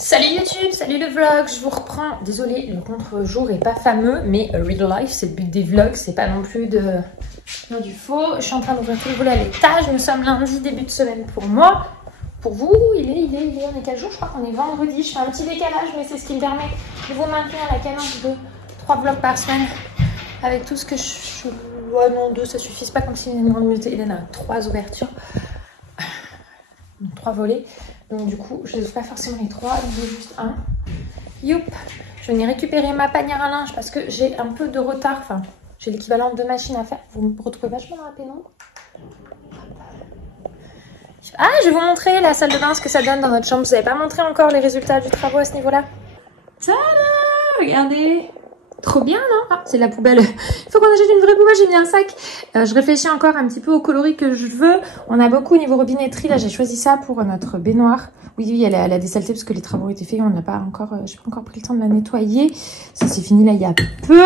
Salut YouTube, salut le vlog, je vous reprends. Désolée, le contre-jour est pas fameux, mais real life, c'est le but des vlogs, c'est pas non plus du faux. Je suis en train d'ouvrir tout le volet à l'étage, nous sommes lundi, début de semaine pour moi. Pour vous, on est quel jour? Je crois qu'on est vendredi, je fais un petit décalage, mais c'est ce qui me permet de vous maintenir à la cadence de 3 vlogs par semaine. Avec tout ce que je... Ouais non, 2 ça suffit, c'est pas comme si une grande minute, Hélène a 3 ouvertures. 3 volets. Donc du coup, je ne les ouvre pas forcément les 3, donc j'ai juste un. Youp. Je vais venir récupérer ma panière à linge parce que j'ai un peu de retard. Enfin, j'ai l'équivalent de machines à faire. Vous me retrouvez vachement dans la pénombre. Ah, je vais vous montrer la salle de bain, ce que ça donne dans notre chambre. Vous n'avez pas montré encore les résultats du travaux à ce niveau-là. Tada! Regardez. Trop bien, non? Ah, c'est la poubelle. Il faut qu'on achète une vraie poubelle, j'ai mis un sac. Je réfléchis encore un petit peu au coloris que je veux. On a beaucoup au niveau robinetterie. Là, j'ai choisi ça pour notre baignoire. Oui, elle a des saletés parce que les travaux ont été faits. On n'a pas encore, j'ai pas encore pris le temps de la nettoyer. Ça s'est fini là il y a peu.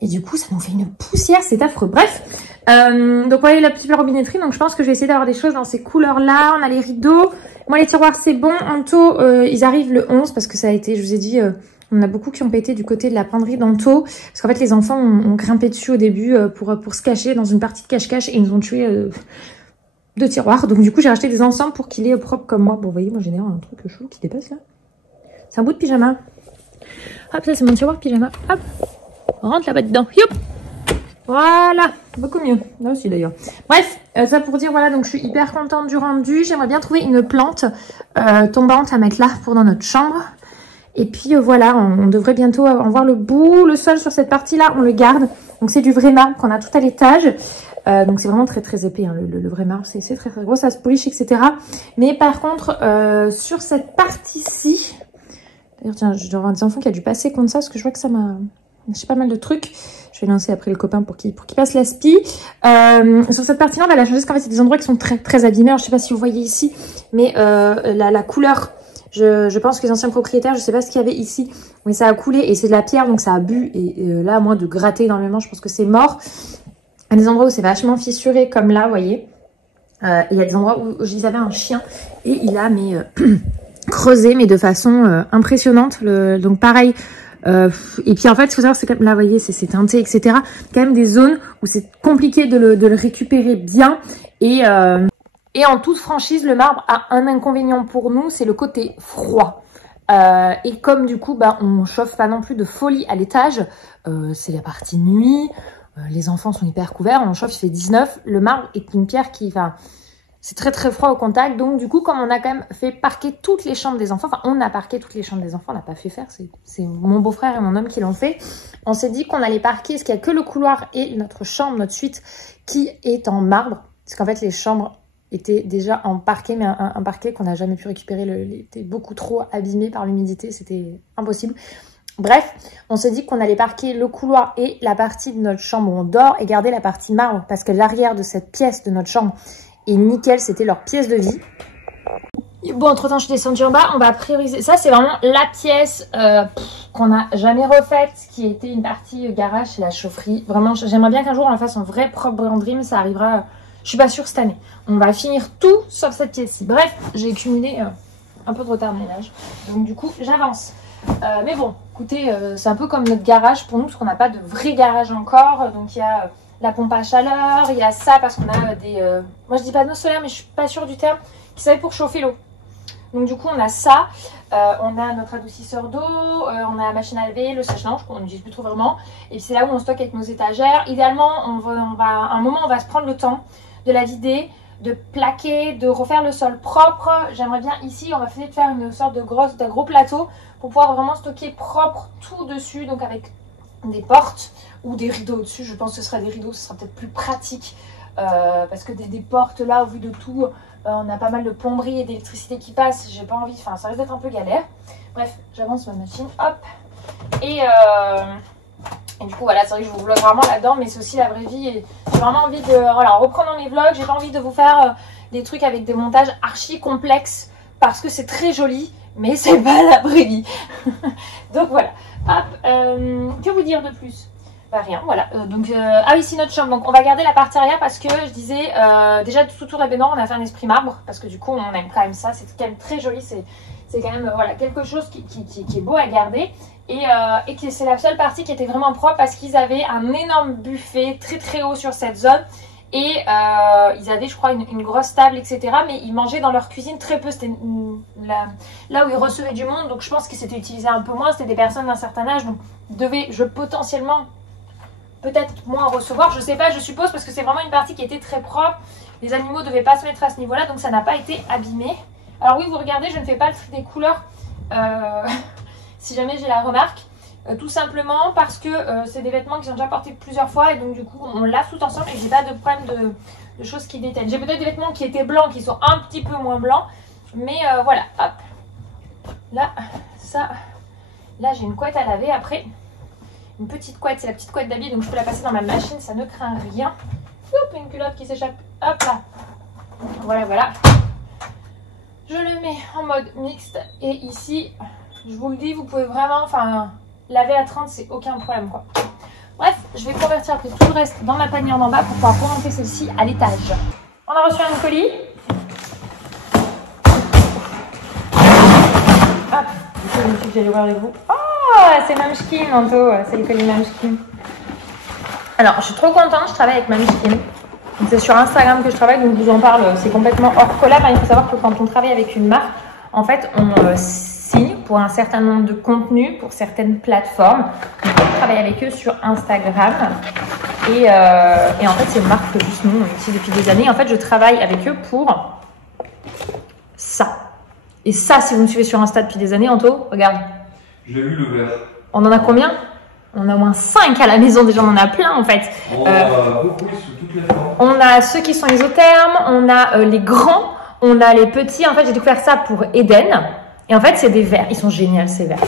Et du coup, ça nous fait une poussière. C'est affreux. Bref. Donc, voilà la petite robinetterie. Donc, je pense que je vais essayer d'avoir des choses dans ces couleurs-là. On a les rideaux. Moi, les tiroirs, c'est bon. Anto, ils arrivent le 11 parce que ça a été, je vous ai dit... on a beaucoup qui ont pété du côté de la penderie d'Anto. Parce qu'en fait, les enfants ont grimpé dessus au début pour se cacher dans une partie de cache-cache. Et ils nous ont tué 2 tiroirs. Donc du coup, j'ai racheté des ensembles pour qu'il est propre comme moi. Bon, vous voyez, moi, j'ai un truc chaud qui dépasse là. C'est un bout de pyjama. Hop, ça, c'est mon tiroir pyjama. Hop, on rentre là-bas dedans. Youp. Voilà, beaucoup mieux. Là aussi d'ailleurs. Bref, ça pour dire, voilà, donc je suis hyper contente du rendu. J'aimerais bien trouver une plante tombante à mettre là pour dans notre chambre. Et puis voilà, on devrait bientôt en voir le bout. Le sol sur cette partie-là, on le garde. Donc c'est du vrai marbre qu'on a tout à l'étage. Donc c'est vraiment très très épais, hein, le vrai marbre. C'est très très gros, ça se polish, etc. Mais par contre, sur cette partie-ci... D'ailleurs, tiens, je dois avoir des enfants qui a dû passer contre ça, parce que je vois que ça m'a... J'ai pas mal de trucs. Je vais lancer après le copain pour qu'il passe l'aspi. Sur cette partie-là, on va la changer, parce qu'en fait, c'est des endroits qui sont très très abîmés. Alors, je sais pas si vous voyez ici, mais la couleur... Je pense que les anciens propriétaires, je sais pas ce qu'il y avait ici, mais ça a coulé et c'est de la pierre, donc ça a bu. Et là, à moins de gratter énormément, je pense que c'est mort. Il y a des endroits où c'est vachement fissuré, comme là, vous voyez. Il y a des endroits où ils avaient un chien et il a creusé, mais de façon impressionnante. Donc pareil. Et puis en fait, il faut savoir, c'est comme là, vous voyez, c'est teinté, etc. Quand même des zones où c'est compliqué de le récupérer bien. Et en toute franchise, le marbre a un inconvénient pour nous, c'est le côté froid. Et comme du coup, on chauffe pas non plus de folie à l'étage, c'est la partie nuit, les enfants sont hyper couverts, on chauffe, il fait 19. Le marbre est une pierre qui, c'est très très froid au contact. Donc du coup, comme on a quand même fait parquer toutes les chambres des enfants, on a parqué toutes les chambres des enfants, on n'a pas fait faire, c'est mon beau-frère et mon homme qui l'ont fait. On s'est dit qu'on allait parquer, parce qu'il n'y a que le couloir et notre chambre, notre suite, qui est en marbre. Parce qu'en fait, les chambres était déjà en parquet, mais un parquet qu'on n'a jamais pu récupérer. Il était beaucoup trop abîmé par l'humidité, c'était impossible. Bref, on s'est dit qu'on allait parquer le couloir et la partie de notre chambre où on dort et garder la partie marbre, parce que l'arrière de cette pièce de notre chambre est nickel, c'était leur pièce de vie. Bon, entre-temps, je suis descendue en bas, on va prioriser. Ça, c'est vraiment la pièce qu'on n'a jamais refaite, qui était une partie garage, c'est la chaufferie. Vraiment, j'aimerais bien qu'un jour on la fasse en vrai propre Brand Dream, ça arrivera... Je suis pas sûre cette année. On va finir tout sauf cette pièce-ci. Bref, j'ai accumulé un peu de retard de ménage. Donc du coup, j'avance. Mais bon, écoutez, c'est un peu comme notre garage pour nous, parce qu'on n'a pas de vrai garage encore. Donc il y a la pompe à chaleur, il y a ça parce qu'on a des... moi je dis panneaux solaires, mais je suis pas sûre du terme, qui servent pour chauffer l'eau. Donc du coup, on a ça. On a notre adoucisseur d'eau, on a la machine à laver, le sèche-linge qu'on n'utilise plus trop vraiment. Et c'est là où on stocke avec nos étagères. Idéalement, à un moment, on va se prendre le temps de la vider, de plaquer, de refaire le sol propre. J'aimerais bien ici, on va essayer de faire une sorte d'un gros plateau pour pouvoir vraiment stocker propre tout dessus. Donc avec des portes ou des rideaux au-dessus. Je pense que ce sera des rideaux, ce sera peut-être plus pratique. Parce que des portes là, au vu de tout, on a pas mal de plomberie et d'électricité qui passe. J'ai pas envie, enfin ça risque d'être un peu galère. Bref, j'avance ma machine, hop. Et du coup voilà, c'est vrai que je vous vlog vraiment là-dedans, mais c'est aussi la vraie vie. Et j'ai vraiment envie de, voilà, en reprenant mes vlogs, j'ai pas envie de vous faire des trucs avec des montages archi complexes, parce que c'est très joli, mais c'est pas la vraie vie. Donc voilà, hop, que vous dire de plus? Rien, voilà. Ah oui, c'est notre chambre. Donc on va garder la partie arrière parce que je disais, déjà tout autour de la baignoire, on a fait un esprit marbre. Parce que du coup, on aime quand même ça. C'est quand même très joli. C'est C'est quand même voilà, quelque chose qui est beau à garder. Et que c'est la seule partie qui était vraiment propre parce qu'ils avaient un énorme buffet très très haut sur cette zone. Et ils avaient, je crois, une grosse table, etc. Mais ils mangeaient dans leur cuisine très peu. C'était là où ils recevaient du monde. Donc je pense que c'était utilisé un peu moins. C'était des personnes d'un certain âge. Donc devaient potentiellement peut-être moins recevoir. Je sais pas, je suppose, parce que c'est vraiment une partie qui était très propre. Les animaux ne devaient pas se mettre à ce niveau-là. Donc ça n'a pas été abîmé. Alors oui, vous regardez, je ne fais pas le tri des couleurs. Si jamais j'ai la remarque. Tout simplement parce que c'est des vêtements qu'ils ont déjà portés plusieurs fois et donc du coup on lave tout ensemble et j'ai pas de problème de choses qui déteignent. J'ai peut-être des vêtements qui étaient blancs qui sont un petit peu moins blancs, mais voilà, hop, là, ça, là j'ai une couette à laver. Après, une petite couette, c'est la petite couette d'habit donc je peux la passer dans ma machine, ça ne craint rien. Hop, une culotte qui s'échappe, hop là, voilà, voilà. Je le mets en mode mixte et ici, je vous le dis, vous pouvez vraiment, enfin... laver à 30, c'est aucun problème quoi. Bref, je vais convertir après tout le reste dans ma panière d'en bas pour pouvoir remonter celle-ci à l'étage. On a reçu un colis. Hop, j'ai dit que j'allais voir avec vous. Oh, c'est Mamchkin, Anto, c'est le colis Mamchkin. Alors, je suis trop contente, je travaille avec Mamchkin. C'est sur Instagram que je travaille, donc je vous en parle, c'est complètement hors collab. Il faut savoir que quand on travaille avec une marque, en fait, on pour un certain nombre de contenus pour certaines plateformes. Donc, on travaille avec eux sur Instagram et en fait c'est une marque que juste nous on utilise depuis des années. En fait je travaille avec eux pour ça. Et ça, si vous me suivez sur Insta depuis des années, Anto, regarde. J'ai vu le vert. On en a combien? On a au moins 5 à la maison, déjà on en a plein en fait. On a beaucoup sous toutes les formes. On a ceux qui sont isothermes, on a les grands, on a les petits. En fait j'ai découvert ça pour Eden. Et en fait, c'est des verres. Ils sont géniaux, ces verres.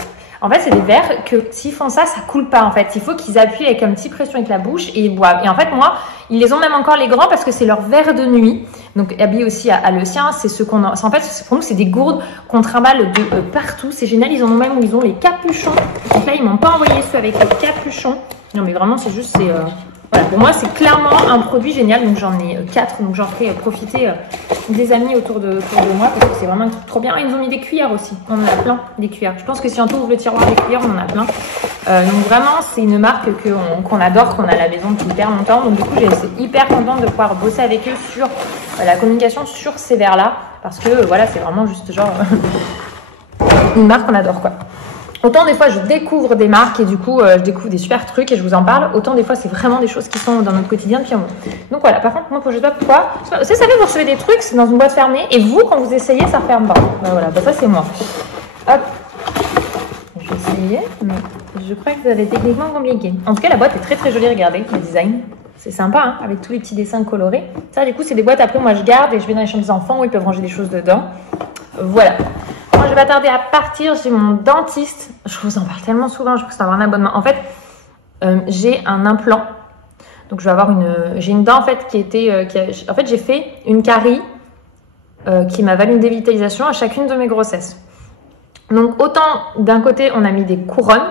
En fait, c'est des verres que s'ils font ça, ça coule pas. En fait, il faut qu'ils appuient avec un petit pression avec la bouche et ils boivent. Et en fait, moi, ils les ont même encore les grands parce que c'est leur verre de nuit. Donc, Abby aussi a le sien. C'est ce qu'on a. En fait, pour nous, c'est des gourdes qu'on trimballe de partout. C'est génial. Ils en ont même où ils ont les capuchons. Donc là, ils m'ont pas envoyé ceux avec les capuchons. Non, mais vraiment, c'est juste, voilà, pour moi, c'est clairement un produit génial. Donc, j'en ai 4. Donc, j'en ferai profiter des amis autour de moi parce que c'est vraiment trop bien. Ah, ils nous ont mis des cuillères aussi. On en a plein, des cuillères. Je pense que si on ouvre le tiroir des cuillères, on en a plein. Donc, vraiment, c'est une marque qu'on adore, qu'on a à la maison depuis hyper longtemps. Donc, du coup, j'ai été hyper contente de pouvoir bosser avec eux sur la communication sur ces verres-là. Parce que, voilà, c'est vraiment juste genre une marque qu'on adore, quoi. Autant des fois je découvre des marques et du coup je découvre des super trucs et je vous en parle, autant des fois c'est vraiment des choses qui sont dans notre quotidien depuis un moment. Donc voilà, par contre moi faut que je sais pas pourquoi. Vous savez, vous recevez des trucs, c'est dans une boîte fermée et vous quand vous essayez ça referme pas. Ben voilà, ben ça c'est moi. Hop, je vais essayer, mais je crois que ça va être techniquement compliqué. En tout cas la boîte est très très jolie, regardez le design. C'est sympa hein, avec tous les petits dessins colorés. Ça du coup c'est des boîtes après moi je garde et je vais dans les chambres des enfants où ils peuvent ranger des choses dedans. Voilà. Moi, je vais pas tarder à partir. J'ai mon dentiste. Je vous en parle tellement souvent. Je crois que c'est avoir un abonnement. En fait, j'ai un implant. Donc, je vais avoir j'ai une dent en fait qui était. En fait, j'ai fait une carie qui m'a valu une dévitalisation à chacune de mes grossesses. Donc, autant d'un côté, on a mis des couronnes.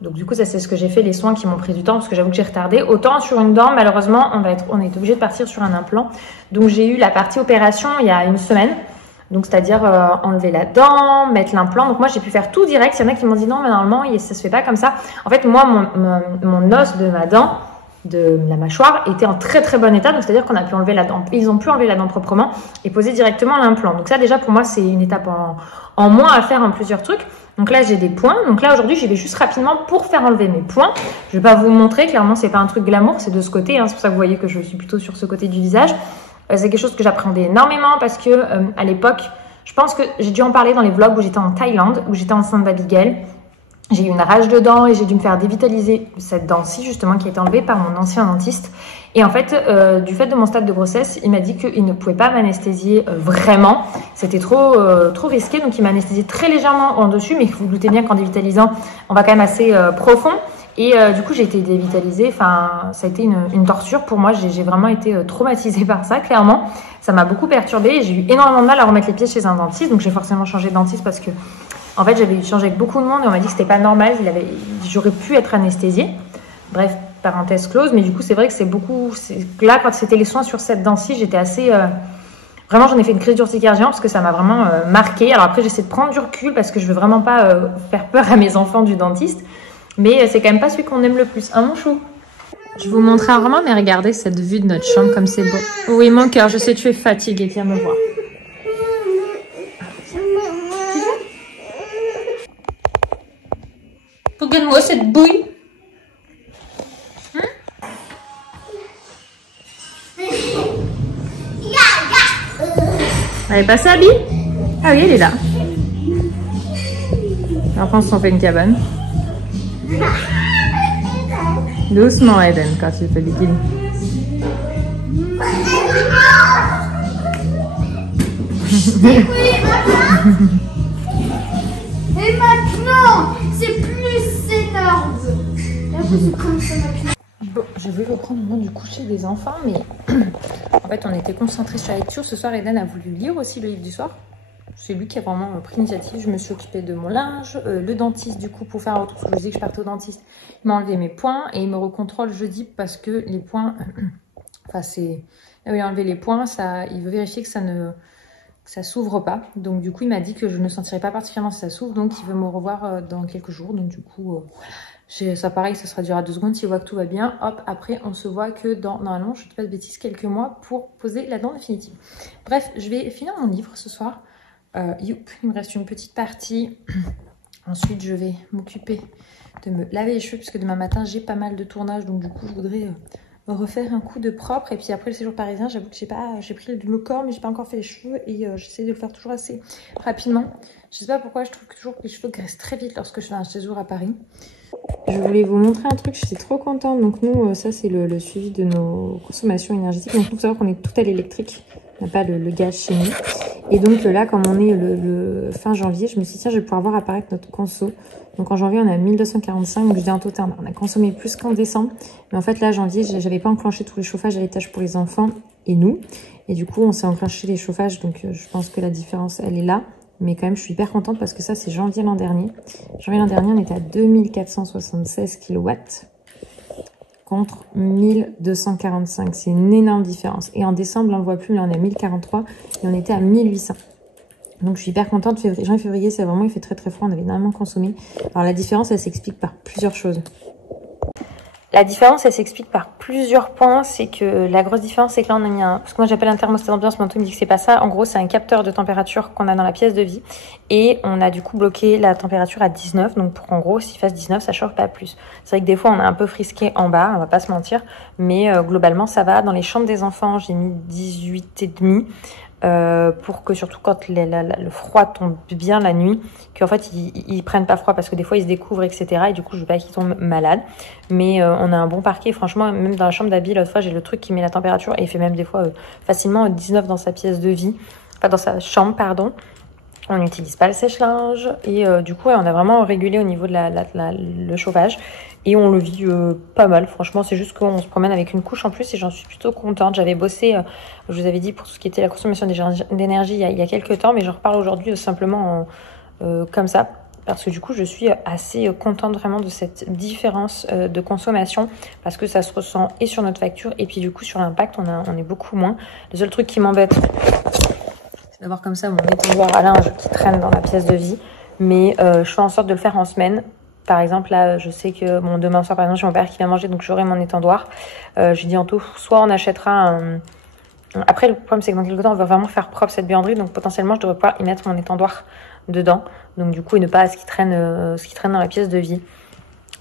Donc, du coup, ça, c'est ce que j'ai fait, les soins qui m'ont pris du temps parce que j'avoue que j'ai retardé. Autant sur une dent, malheureusement, on est obligé de partir sur un implant. Donc, j'ai eu la partie opération il y a une semaine. Donc, c'est-à-dire enlever la dent, mettre l'implant. Donc, moi, j'ai pu faire tout direct. Il y en a qui m'ont dit non, mais normalement, ça se fait pas comme ça. En fait, moi, mon os de ma dent, de la mâchoire, était en très, très bon état. Donc, c'est-à-dire qu'on a pu enlever la dent. Ils ont pu enlever la dent proprement et poser directement l'implant. Donc, ça, déjà, pour moi, c'est une étape en moins à faire en plusieurs trucs. Donc là, j'ai des points. Donc là, aujourd'hui, j'y vais juste rapidement pour faire enlever mes points. Je vais pas vous montrer. Clairement, c'est pas un truc glamour. C'est de ce côté. Hein. C'est pour ça que vous voyez que je suis plutôt sur ce côté du visage. C'est quelque chose que j'appréhendais énormément parce que à l'époque, je pense que j'ai dû en parler dans les vlogs où j'étais en Thaïlande, où j'étais enceinte d'Abigail. J'ai eu une rage de dents et j'ai dû me faire dévitaliser cette dent-ci justement qui a été enlevée par mon ancien dentiste. Et en fait, du fait de mon stade de grossesse, il m'a dit qu'il ne pouvait pas m'anesthésier vraiment. C'était trop risqué, donc il m'a anesthésié très légèrement en dessus, mais vous vous doutez bien qu'en dévitalisant, on va quand même assez profond. Et du coup, j'ai été dévitalisée. Enfin, ça a été une torture pour moi. J'ai vraiment été traumatisée par ça, clairement. Ça m'a beaucoup perturbée. J'ai eu énormément de mal à remettre les pieds chez un dentiste. Donc, j'ai forcément changé de dentiste parce que, en fait, j'avais échangé avec beaucoup de monde et on m'a dit que c'était pas normal. J'aurais pu être anesthésiée. Bref, parenthèse close. Mais du coup, c'est vrai que c'est beaucoup. Là, quand c'était les soins sur cette dent-ci, j'étais assez. Vraiment, j'en ai fait une crise d'urticaire géante parce que ça m'a vraiment marqué. Alors après, j'essaie de prendre du recul parce que je veux vraiment pas faire peur à mes enfants du dentiste. Mais c'est quand même pas celui qu'on aime le plus. Hein, mon chou? Je vous montrerai vraiment, mais regardez cette vue de notre chambre comme c'est beau. Oui, mon cœur, je sais tu es fatiguée, viens me voir. Regarde-moi cette bouille. Elle est passée à Abby? Ah oui, elle est là. Les enfants se sont fait une cabane. Doucement, Eden, quand tu fais des kills. Et maintenant, c'est plus énorme. Bon, je vais reprendre le moment du coucher des enfants, mais en fait, on était concentrés sur la lecture. Ce soir, Eden a voulu lire aussi le livre du soir. C'est lui qui a vraiment pris l'initiative. Je me suis occupée de mon linge. Le dentiste, du coup, pour faire un retour, je vous disais que je partais au dentiste, il m'a enlevé mes points et il me recontrôle jeudi parce que les points, enfin, c'est là où il a enlevé les points, ça, il veut vérifier que ça s'ouvre pas. Donc, du coup, il m'a dit que je ne sentirais pas particulièrement si ça s'ouvre. Donc, il veut me revoir dans quelques jours. Donc, du coup, ça pareil, ça sera durera 2 secondes. S'il voit que tout va bien, hop, après, on se voit que dans, normalement, je ne dis pas de bêtises, quelques mois pour poser la dent définitive. Bref, je vais finir mon livre ce soir. Il me reste une petite partie. Ensuite, je vais m'occuper de me laver les cheveux puisque demain matin, j'ai pas mal de tournage. Donc, du coup, je voudrais refaire un coup de propre. Et puis après le séjour parisien, j'avoue que j'ai pris le corps, mais j'ai pas encore fait les cheveux. Et j'essaie de le faire toujours assez rapidement. Je sais pas pourquoi, je trouve que toujours que les cheveux graissent très vite lorsque je fais un séjour à Paris. Je voulais vous montrer un truc, je suis trop contente. Donc nous, ça c'est le suivi de nos consommations énergétiques. Donc il faut savoir qu'on est tout à l'électrique. On n'a pas le gaz chez nous. Et donc là, comme on est le fin janvier, je me suis dit, tiens, je vais pouvoir voir apparaître notre conso. Donc en janvier, on a 1245. Donc je dis en total, on a consommé plus qu'en décembre. Mais en fait, là, janvier, j'avais pas enclenché tous les chauffages à l'étage pour les enfants et nous. Et du coup, on s'est enclenché les chauffages. Donc je pense que la différence, elle est là. Mais quand même, je suis hyper contente parce que ça, c'est janvier l'an dernier. Janvier l'an dernier, on était à 2476 kW contre 1245. C'est une énorme différence. Et en décembre, là, on ne le voit plus, mais on est à 1043 et on était à 1800. Donc, je suis hyper contente. Janvier, février, c'est vraiment, il fait très, très froid. On avait énormément consommé. Alors, la différence, elle s'explique par plusieurs choses. La différence, elle s'explique par plusieurs points. C'est que la grosse différence, c'est que là, on a mis parce que moi, j'appelle un thermostat d'ambiance, mais Antoine me dit que c'est pas ça. En gros, c'est un capteur de température qu'on a dans la pièce de vie. Et on a du coup bloqué la température à 19. Donc, pour en gros, s'il fasse 19, ça chauffe pas plus. C'est vrai que des fois, on a un peu frisqué en bas, on va pas se mentir. Mais globalement, ça va. Dans les chambres des enfants, j'ai mis 18,5. Pour que surtout quand le froid tombe bien la nuit, qu'en fait ils prennent pas froid parce que des fois ils se découvrent, etc. Et du coup je veux pas qu'ils tombent malades. Mais on a un bon parquet, franchement, même dans la chambre d'Abby, l'autre fois j'ai le truc qui met la température et il fait même des fois facilement 19 dans sa pièce de vie, enfin dans sa chambre, pardon. On n'utilise pas le sèche-linge et du coup on a vraiment régulé au niveau de le chauffage et on le vit pas mal. Franchement, c'est juste qu'on se promène avec une couche en plus et j'en suis plutôt contente. J'avais bossé, je vous avais dit, pour tout ce qui était la consommation d'énergie il y a quelques temps, mais j'en reparle aujourd'hui simplement comme ça parce que du coup je suis assez contente vraiment de cette différence de consommation parce que ça se ressent et sur notre facture et puis du coup sur l'impact on est beaucoup moins. Le seul truc qui m'embête, d'avoir comme ça mon étendoir à linge qui traîne dans la pièce de vie, mais je fais en sorte de le faire en semaine. Par exemple, là, je sais que demain soir, par exemple, j'ai mon père qui vient manger, donc j'aurai mon étendoir. Je dis en tout, soit on achètera un... Après, le problème, c'est que dans quelques temps, on va vraiment faire propre cette buanderie, donc potentiellement, je devrais pouvoir y mettre mon étendoir dedans. Donc du coup, et ne pas ce qui traîne dans la pièce de vie.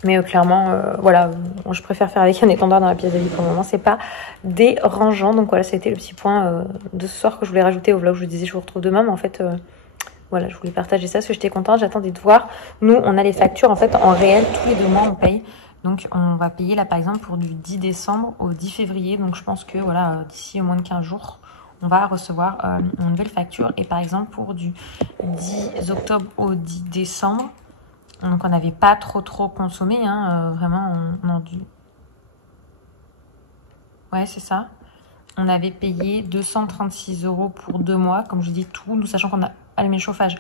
Mais clairement, voilà, je préfère faire avec un étendoir dans la pièce de vie pour le moment. C'est pas dérangeant. Donc voilà, c'était le petit point de ce soir que je voulais rajouter au vlog. Je vous disais, je vous retrouve demain, mais en fait... Voilà, je voulais partager ça parce que j'étais contente, j'attendais de voir. Nous, on a les factures en fait en réel, tous les 2 mois on paye. Donc on va payer là par exemple pour du 10 décembre au 10 février. Donc je pense que voilà, d'ici au moins de 15 jours, on va recevoir une nouvelle facture. Et par exemple pour du 10 octobre au 10 décembre, donc on n'avait pas trop consommé, hein, vraiment on a dû... Ouais, c'est ça. On avait payé 236 € pour 2 mois, comme je dis tout, nous sachant qu'on a allumé le chauffage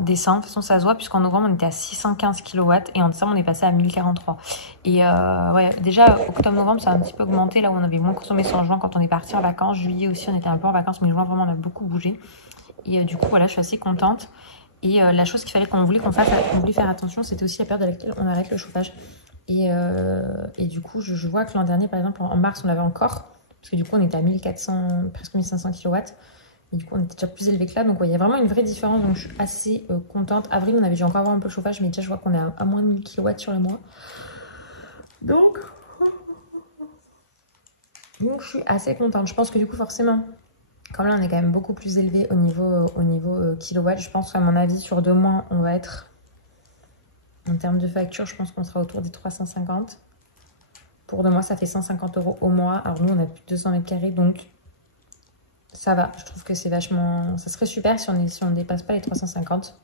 décembre. De toute façon, ça se voit, puisqu'en novembre, on était à 615 kW et en décembre, on est passé à 1043. Et ouais, déjà, octobre-novembre, ça a un petit peu augmenté, là où on avait moins consommé sur juin quand on est parti en vacances. Juillet aussi, on était un peu en vacances, mais juin, vraiment, on a beaucoup bougé. Et du coup, voilà, je suis assez contente. Et la chose qu'il fallait qu'on voulait faire attention, c'était aussi la période à laquelle on arrête le chauffage. Et du coup, je vois que l'an dernier, par exemple, en mars, on l'avait encore. Parce que du coup, on était à 1400, presque 1500 kW. Et du coup, on était déjà plus élevé que là. Donc, ouais, il y a vraiment une vraie différence. Donc, je suis assez contente. Avril, on avait dû encore avoir un peu de chauffage. Mais déjà, je vois qu'on est à moins de 1000 kW sur le mois. Donc, je suis assez contente. Je pense que du coup, forcément, comme là, on est quand même beaucoup plus élevé au niveau kilowatt. Je pense qu'à mon avis, sur 2 mois, on va être... En termes de facture, je pense qu'on sera autour des 350. Pour 2 mois, ça fait 150 € au mois. Alors nous, on a plus de 200 mètres carrés, donc ça va. Je trouve que c'est vachement... Ça serait super si on ne dépasse pas les 350.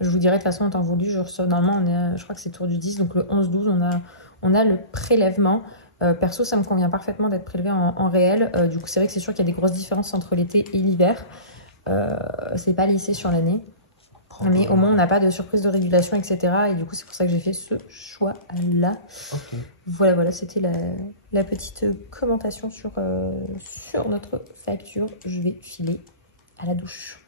Je vous dirai de toute façon en temps voulu. Normalement, je crois que c'est autour du 10. Donc le 11-12, on a le prélèvement. Perso, ça me convient parfaitement d'être prélevé en réel. Du coup, c'est vrai que c'est sûr qu'il y a des grosses différences entre l'été et l'hiver. C'est pas lissé sur l'année. Mais au moins, on n'a pas de surprise de régulation, etc. Et du coup, c'est pour ça que j'ai fait ce choix-là. Okay. Voilà, c'était la petite commentation sur notre facture. Je vais filer à la douche.